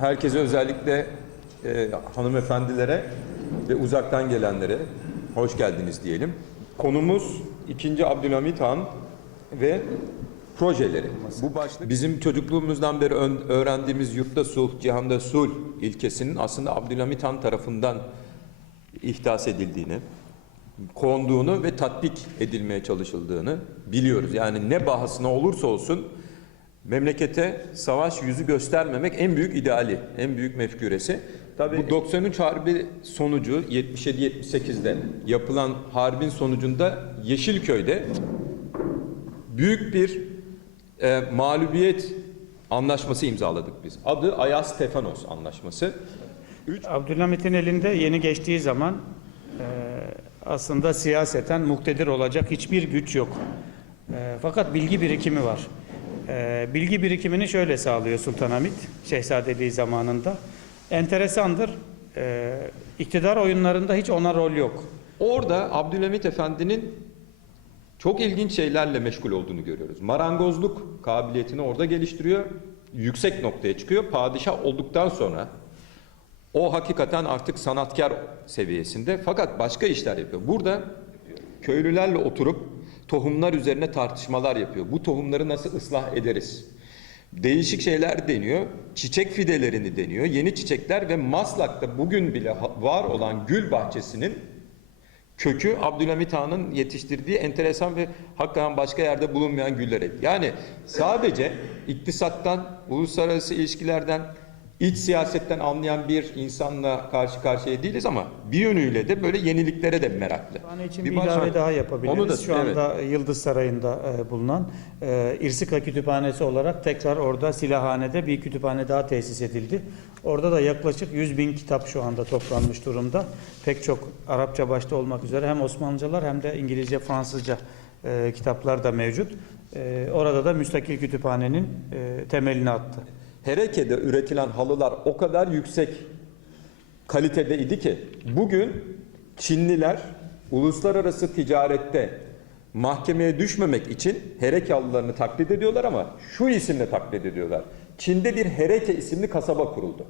herkese özellikle e, hanımefendilere ve uzaktan gelenlere hoş geldiniz diyelim. Konumuz 2. Abdülhamit Han ve projeleri. Bu başlık bizim çocukluğumuzdan beri öğrendiğimiz yurtta sulh, cihanda sulh ilkesinin aslında Abdülhamit Han tarafından ihdas edildiğini, konduğunu ve tatbik edilmeye çalışıldığını biliyoruz. Yani ne bahasına olursa olsun memlekete savaş yüzü göstermemek en büyük ideali, en büyük mefküresi. Tabii bu 93 Harbi sonucu 77-78'de yapılan harbin sonucunda Yeşilköy'de büyük bir e, mağlubiyet anlaşması imzaladık biz. Adı Ayas Stefanos Anlaşması. Abdülhamit'in elinde yeni geçtiği zaman e, aslında siyaseten muktedir olacak hiçbir güç yok. E, fakat bilgi birikimi var. E, bilgi birikimini şöyle sağlıyor Sultanahmet Şehzadeliği zamanında. Enteresandır. E, iktidar oyunlarında hiç ona rol yok. Orada Abdülhamit Efendi'nin çok ilginç şeylerle meşgul olduğunu görüyoruz. Marangozluk kabiliyetini orada geliştiriyor. Yüksek noktaya çıkıyor. Padişah olduktan sonra o hakikaten artık sanatkar seviyesinde fakat başka işler yapıyor. Burada köylülerle oturup tohumlar üzerine tartışmalar yapıyor. Bu tohumları nasıl ıslah ederiz? Değişik şeyler deniyor. Çiçek fidelerini deniyor. Yeni çiçekler ve Maslak'ta bugün bile var olan gül bahçesinin kökü Abdülhamit Han'ın yetiştirdiği enteresan ve hakikaten başka yerde bulunmayan güller. Yani sadece iktisattan, uluslararası ilişkilerden, iç siyasetten anlayan bir insanla karşı karşıya değiliz ama bir yönüyle de böyle yeniliklere de meraklı. Kütüphane için bir, Bir ilave daha yapabiliriz. Onu da- Şu anda Yıldız Sarayı'nda e, bulunan e, İrsika Kütüphanesi olarak tekrar orada silahhanede bir kütüphane daha tesis edildi. Orada da yaklaşık 100 bin kitap şu anda toplanmış durumda. Pek çok Arapça başta olmak üzere hem Osmanlıcalar hem de İngilizce, Fransızca e, kitaplar da mevcut. E, orada da müstakil kütüphanenin e, temelini attı. Hereke'de üretilen halılar o kadar yüksek kalitede idi ki bugün Çinliler uluslararası ticarette mahkemeye düşmemek için Hereke halılarını taklit ediyorlar ama şu isimle taklit ediyorlar. Çin'de bir Hereke isimli kasaba kuruldu.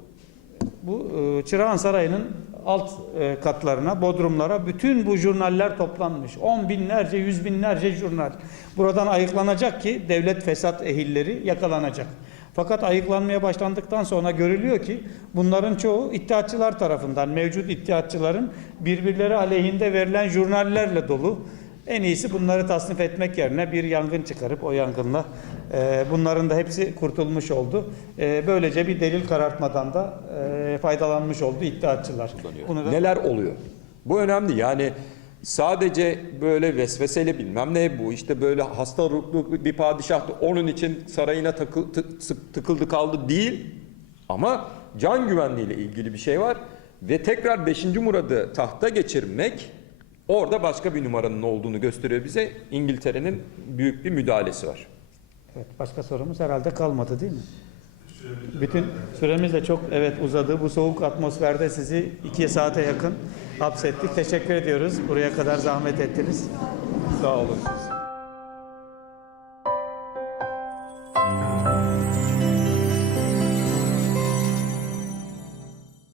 Bu e, Çırağan Sarayı'nın alt e, katlarına, bodrumlara bütün bu jurnaller toplanmış. On binlerce, yüz binlerce jurnal. Buradan ayıklanacak ki devlet fesat ehilleri yakalanacak. Fakat ayıklanmaya başlandıktan sonra görülüyor ki bunların çoğu iddiatçılar tarafından, mevcut iddiatçıların birbirleri aleyhinde verilen jurnallerle dolu. En iyisi bunları tasnif etmek yerine bir yangın çıkarıp o yangınla e, bunların da hepsi kurtulmuş oldu. E, böylece bir delil karartmadan da e, faydalanmış oldu iddiatçılar. Bunu da Neler oluyor? Bu önemli. Yani sadece böyle vesveseyle bilmem ne bu işte böyle hasta ruhlu bir padişahtı onun için sarayına takıl, tık- tıkıldı kaldı değil. Ama can güvenliğiyle ilgili bir şey var ve tekrar 5. Murad'ı tahta geçirmek orada başka bir numaranın olduğunu gösteriyor bize. İngiltere'nin büyük bir müdahalesi var. Evet, başka sorumuz herhalde kalmadı değil mi? Bütün süremiz de çok evet uzadı. Bu soğuk atmosferde sizi iki saate yakın hapsettik. Teşekkür ediyoruz. Buraya kadar zahmet ettiniz. Sağ olun.